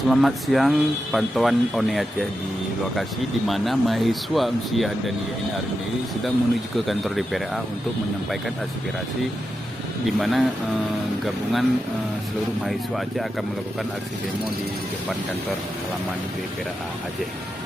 Selamat siang, pantauan ONE Aceh di lokasi di mana mahasiswa Unsiyah dan YNR ini sedang menuju ke kantor DPRA untuk menyampaikan aspirasi di mana gabungan seluruh mahasiswa Aceh akan melakukan aksi demo di depan kantor halaman DPRA Aceh.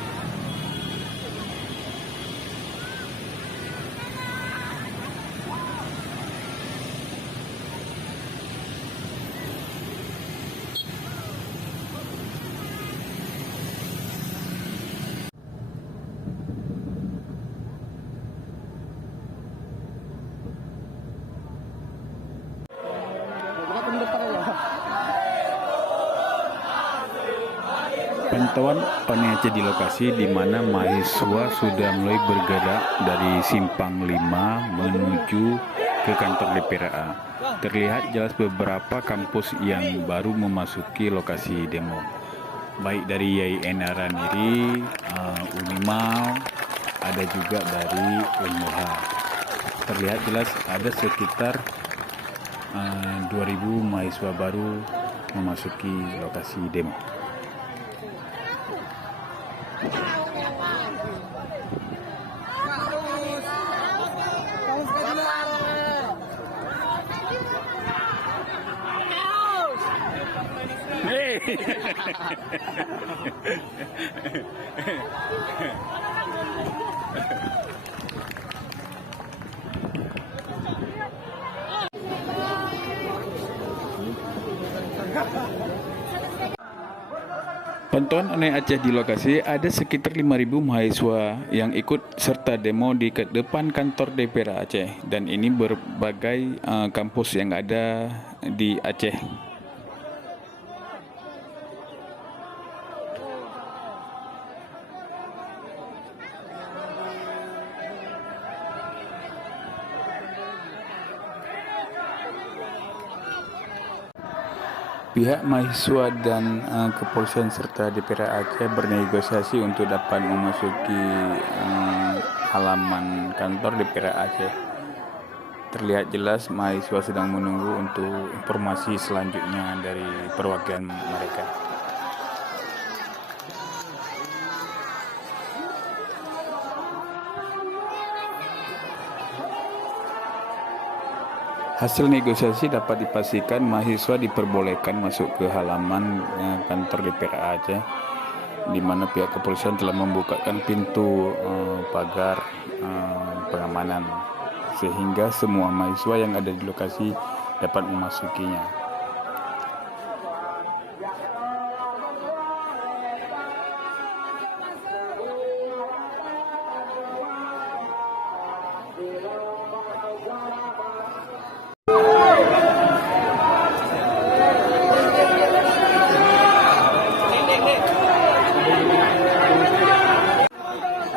Pantauan ONE Aceh di lokasi di mana mahasiswa sudah mulai bergerak dari Simpang 5 menuju ke kantor DPRA. Terlihat jelas beberapa kampus yang baru memasuki lokasi demo, baik dari YNR sendiri, Unimal, ada juga dari UNMH. Terlihat jelas ada sekitar 2000 mahasiswa baru memasuki lokasi demo. Pantauan ONE Aceh di lokasi ada sekitar 5.000 mahasiswa yang ikut serta demo di depan kantor DPRA Aceh, dan ini berbagai kampus yang ada di Aceh. Pihak mahasiswa dan kepolisian serta DPRA Aceh bernegosiasi untuk dapat memasuki halaman kantor DPRA Aceh. Terlihat jelas mahasiswa sedang menunggu untuk informasi selanjutnya dari perwakilan mereka. Hasil negosiasi dapat dipastikan mahasiswa diperbolehkan masuk ke halaman kantor DPRA Aceh, di mana pihak kepolisian telah membukakan pintu pagar pengamanan sehingga semua mahasiswa yang ada di lokasi dapat memasukinya.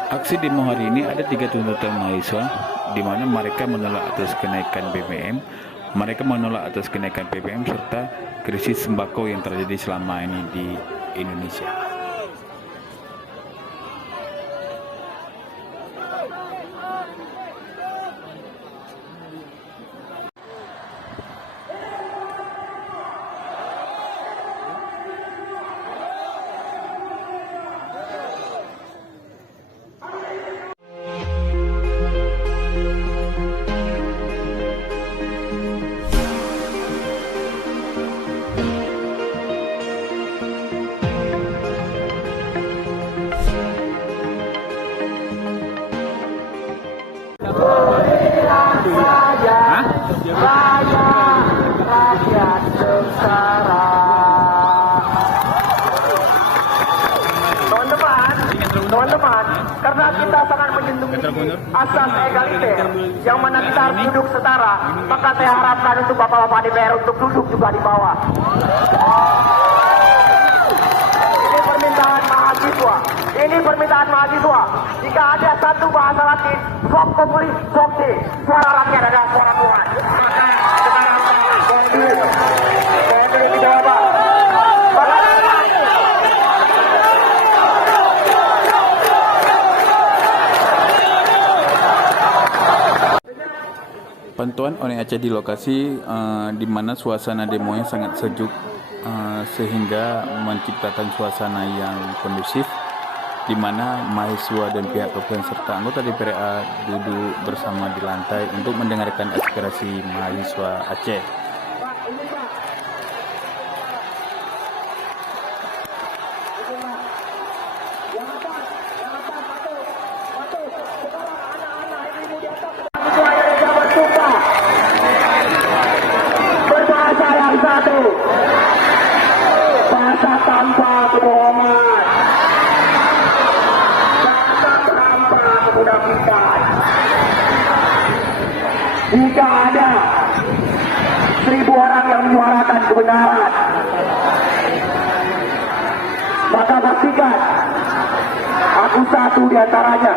Aksi demo hari ini ada 3 tuntutan mahasiswa, di mana mereka menolak atas kenaikan BBM, mereka menolak atas kenaikan BBM serta krisis sembako yang terjadi selama ini di Indonesia. Rakyat sengsara. Teman-teman, karena kita sangat melindungi asas egaliter, yang mana kita harus duduk setara, maka saya harapkan untuk bapak-bapak DPR untuk duduk juga di bawah. Ini permintaan mahasiswa. Ini permintaan mahasiswa. Jika ada satu bahasa Latin, sok populis, sok de. Suara rakyat adalah suara Tuhan. Pantauan ONE Aceh di lokasi di mana suasana demonya sangat sejuk, sehingga menciptakan suasana yang kondusif di mana mahasiswa dan pihak kepolisian serta anggota DPRA duduk bersama di lantai untuk mendengarkan aspirasi mahasiswa Aceh. Berbahasa yang satu, bahasa tanpa kebohongan, bahasa tanpa kemunafikan. Jika ada 1000 orang yang menyuarakan kebenaran, maka pastikan aku satu di antaranya.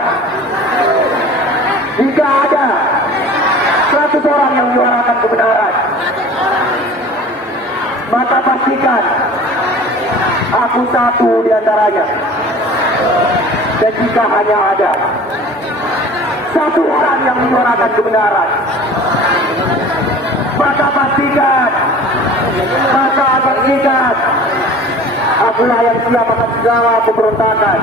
Jika ada 100 orang yang menyuarakan kebenaran, maka pastikan aku satu di antaranya. Dan jika hanya ada 1 orang yang menyuarakan kebenaran, maka pastikan akulah yang siap akan segala pemberontakan